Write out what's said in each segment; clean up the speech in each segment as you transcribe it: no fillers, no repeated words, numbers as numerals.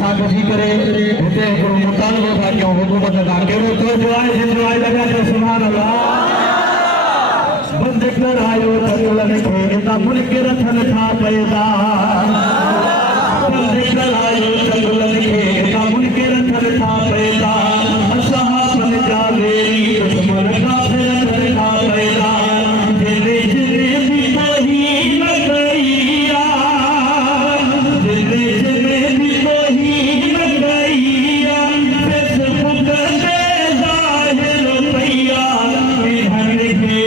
सागजी करे हिते हिकिड़ो मुतालबो था कयूं हुकूमत खां कहिड़ो तोजो आहे जिंदो आहे लॻा त सुभान अल्लाह बंदि करायो तकलनि खे हितां मुनकिर थियनि था पैदा बंदि करायो तकलनि खे हितां मुनकिर थियनि था पैदा असहाबनि जा वेरी दुश्मन काफ़िर थियनि था पैदा जिने जिने बि तौहीन कई आहे जिने जिने बि तौहीन कई आहे फेसबुक ते ज़ाहिर पई आहे इन्हनि खे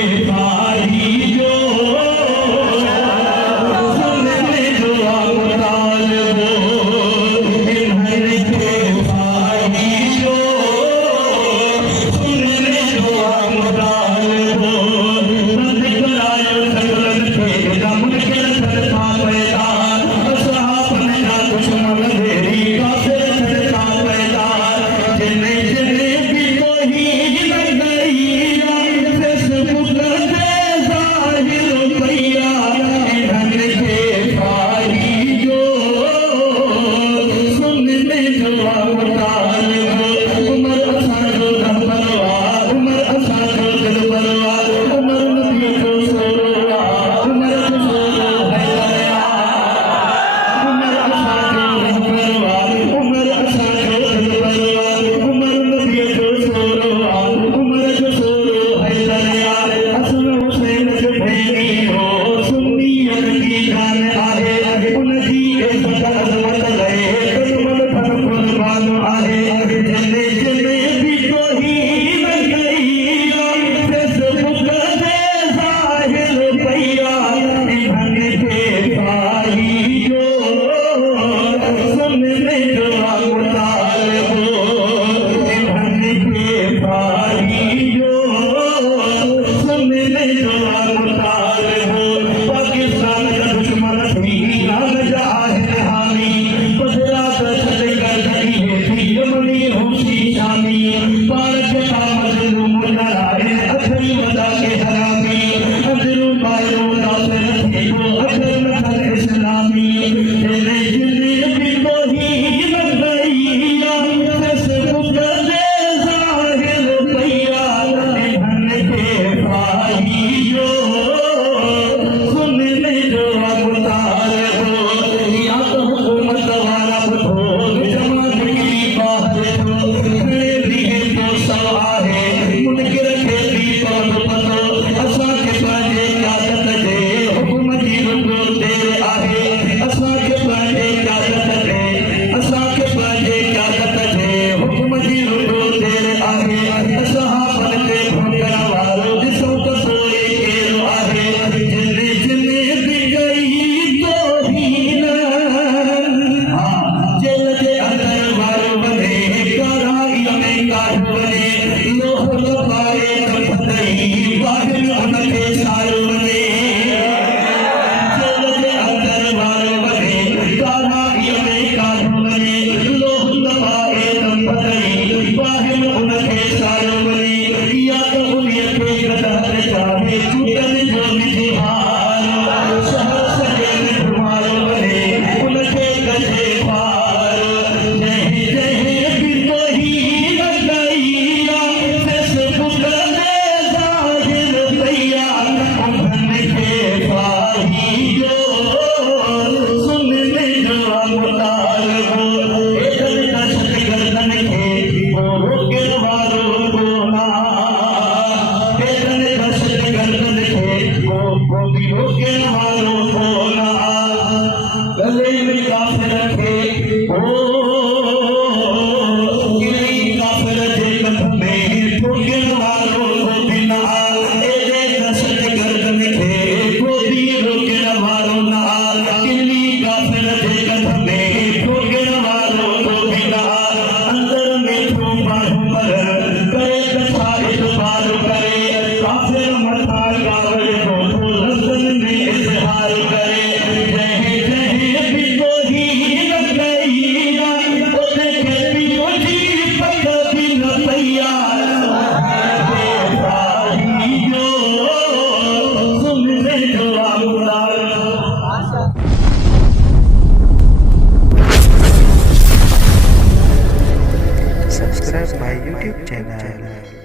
subscribe my YouTube channel.